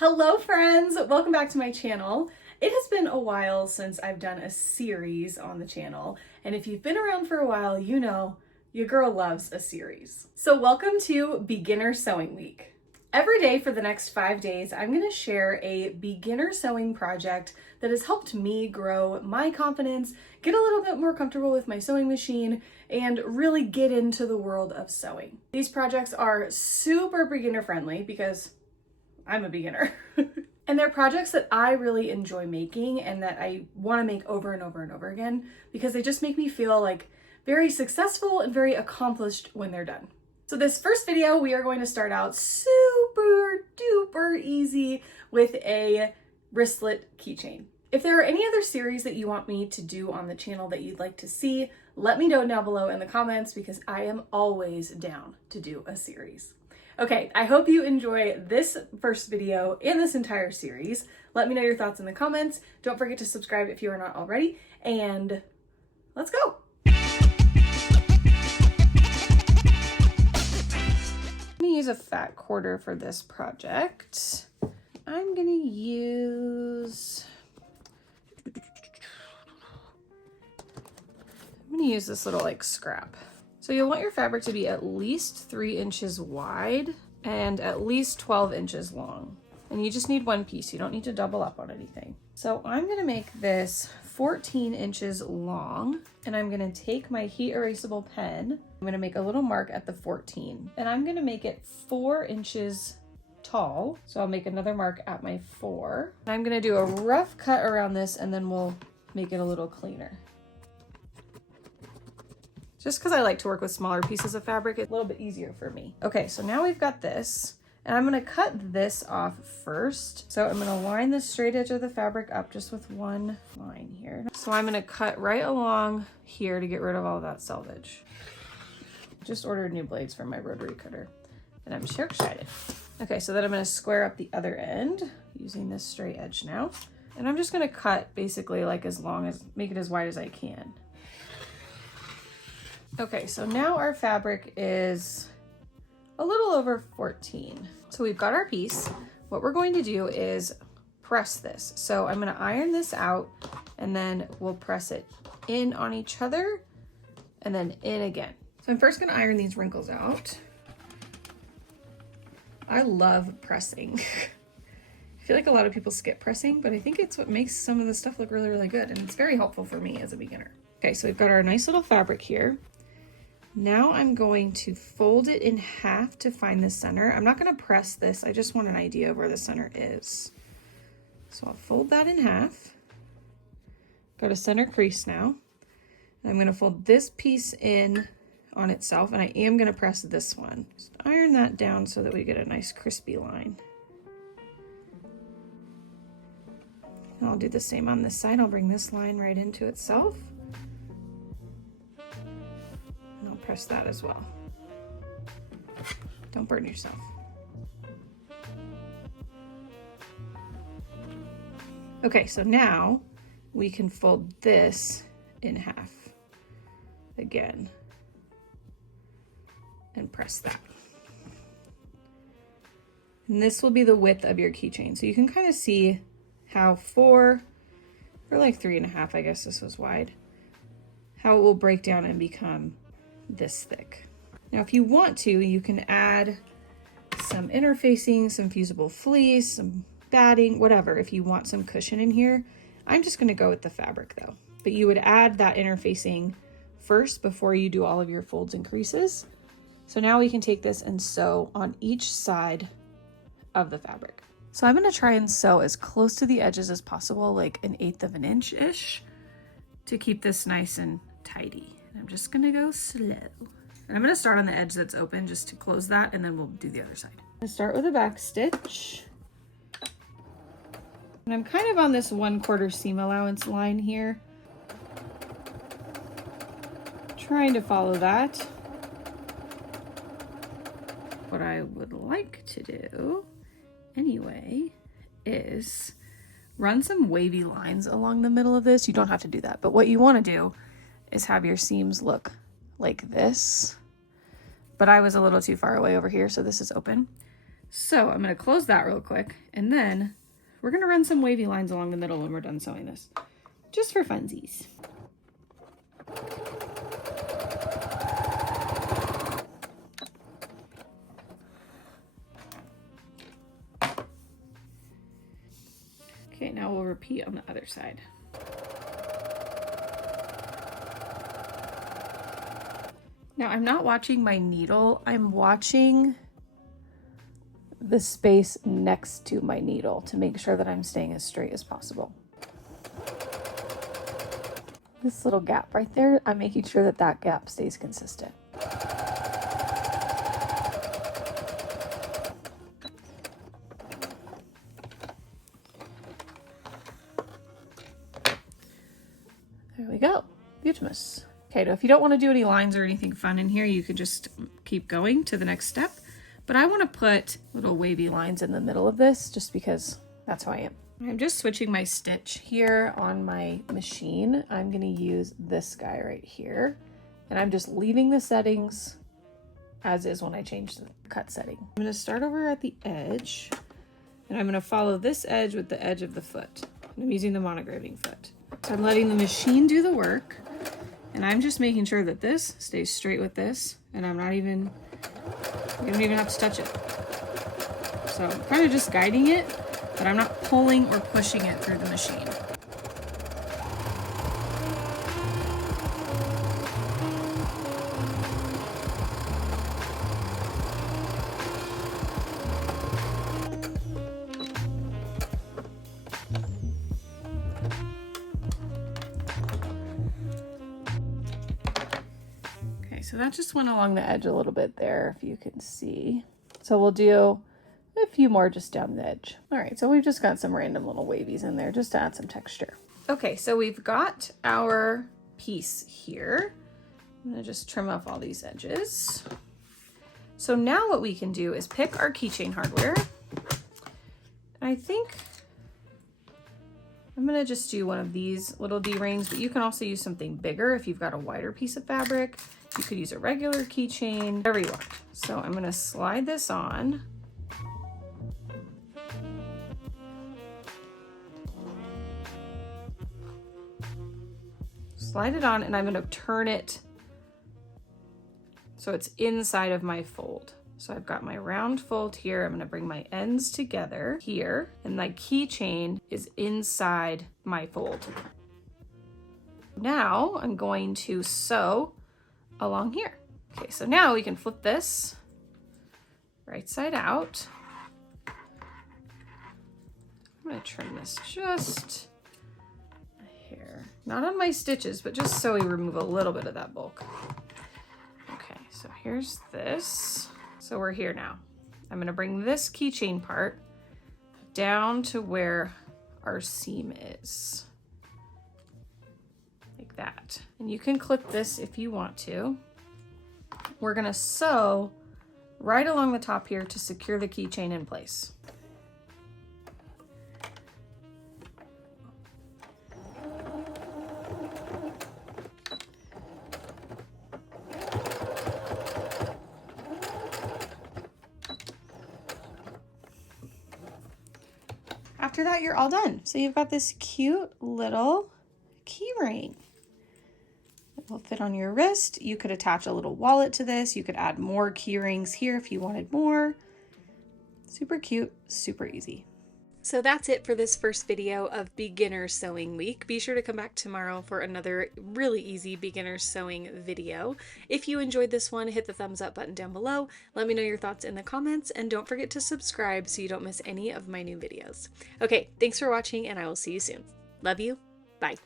Hello friends, welcome back to my channel. It has been a while since I've done a series on the channel, and if you've been around for a while, you know your girl loves a series. So welcome to Beginner Sewing Week. Every day for the next 5 days, I'm going to share a beginner sewing project that has helped me grow my confidence, get a little bit more comfortable with my sewing machine, and really get into the world of sewing. These projects are super beginner friendly because I'm a beginner. And they're projects that I really enjoy making and that I want to make over and over and over again because they just make me feel like very successful and very accomplished when they're done. So this first video, we are going to start out super duper easy with a wristlet keychain. If there are any other series that you want me to do on the channel that you'd like to see, let me know down below in the comments because I am always down to do a series. Okay, I hope you enjoy this first video and this entire series. Let me know your thoughts in the comments. Don't forget to subscribe if you are not already, and let's go. I'm gonna use a fat quarter for this project. I'm gonna use this little like scrap. So you'll want your fabric to be at least 3 inches wide and at least 12 inches long. And you just need one piece. You don't need to double up on anything. So I'm gonna make this 14 inches long, and I'm gonna take my heat erasable pen. I'm gonna make a little mark at the 14, and I'm gonna make it 4 inches tall. So I'll make another mark at my 4. And I'm gonna do a rough cut around this, and then we'll make it a little cleaner. Just because I like to work with smaller pieces of fabric, it's a little bit easier for me. Okay, so now we've got this, and I'm gonna cut this off first. So I'm gonna line the straight edge of the fabric up just with one line here. So I'm gonna cut right along here to get rid of all that selvage. Just ordered new blades from my rotary cutter, and I'm so excited. Okay, so then I'm gonna square up the other end using this straight edge now. And I'm just gonna cut basically like make it as wide as I can. Okay, so now our fabric is a little over 14. So we've got our piece. What we're going to do is press this. So I'm gonna iron this out, and then we'll press it in on each other and then in again. So I'm first gonna iron these wrinkles out. I love pressing. I feel like a lot of people skip pressing, but I think it's what makes some of the stuff look really, really good, and it's very helpful for me as a beginner. Okay, so we've got our nice little fabric here. Now I'm going to fold it in half to find the center. I'm not going to press this. I just want an idea of where the center is. So I'll fold that in half. Got a center crease now. And I'm going to fold this piece in on itself, and I am going to press this one. Just iron that down so that we get a nice crispy line. And I'll do the same on this side. I'll bring this line right into itself. Press that as well. Don't burn yourself. Okay, so now we can fold this in half again and press that. And this will be the width of your keychain. So you can kind of see how for like 3.5, I guess this was wide, how it will break down and become this thick. Now, if you want to, you can add some interfacing, some fusible fleece, some batting, whatever, if you want some cushion in here. I'm just going to go with the fabric though. But you would add that interfacing first before you do all of your folds and creases. So now we can take this and sew on each side of the fabric. So I'm going to try and sew as close to the edges as possible, like 1/8 of an inch-ish, to keep this nice and tidy. I'm just gonna go slow. And I'm gonna start on the edge that's open just to close that, and then we'll do the other side. I'm gonna start with a back stitch. And I'm kind of on this 1/4 seam allowance line here. Trying to follow that. What I would like to do anyway is run some wavy lines along the middle of this. You don't have to do that, but what you wanna do is have your seams look like this, but I was a little too far away over here, so this is open. So I'm going to close that real quick, and then we're going to run some wavy lines along the middle when we're done sewing this, just for funsies. Okay, now we'll repeat on the other side. Now I'm not watching my needle, I'm watching the space next to my needle to make sure that I'm staying as straight as possible. This little gap right there, I'm making sure that that gap stays consistent. There we go, beautiful. Okay, now if you don't want to do any lines or anything fun in here, you could just keep going to the next step. But I want to put little wavy lines in the middle of this just because that's how I am. I'm just switching my stitch here on my machine. I'm going to use this guy right here. And I'm just leaving the settings as is when I change the cut setting. I'm going to start over at the edge, and I'm going to follow this edge with the edge of the foot. And I'm using the monograving foot. So I'm letting the machine do the work, and I'm just making sure that this stays straight with this, and I'm not even, you don't even have to touch it. So I'm kind of just guiding it, but I'm not pulling or pushing it through the machine. So that just went along the edge a little bit there, if you can see. So we'll do a few more just down the edge. All right, so we've just got some random little wavies in there just to add some texture. Okay, so we've got our piece here. I'm gonna just trim off all these edges. So now what we can do is pick our keychain hardware. I think I'm gonna just do one of these little D-rings, but you can also use something bigger if you've got a wider piece of fabric. You could use a regular keychain, whatever you want. So I'm gonna slide this on. Slide it on, and I'm gonna turn it so it's inside of my fold. So I've got my round fold here. I'm gonna bring my ends together here, and my keychain is inside my fold. Now I'm going to sew along here. Okay, so now we can flip this right side out. I'm gonna trim this just here. Not on my stitches, but just so we remove a little bit of that bulk. Okay, so here's this. So we're here now. I'm gonna bring this keychain part down to where our seam is. Like that. And you can clip this if you want to. We're gonna sew right along the top here to secure the keychain in place. After that, you're all done. So you've got this cute little key ring. It will fit on your wrist. You could attach a little wallet to this. You could add more key rings here if you wanted more. Super cute, super easy. So that's it for this first video of Beginner Sewing Week. Be sure to come back tomorrow for another really easy beginner sewing video. If you enjoyed this one, hit the thumbs up button down below. Let me know your thoughts in the comments, and don't forget to subscribe so you don't miss any of my new videos. Okay, thanks for watching, and I will see you soon. Love you. Bye.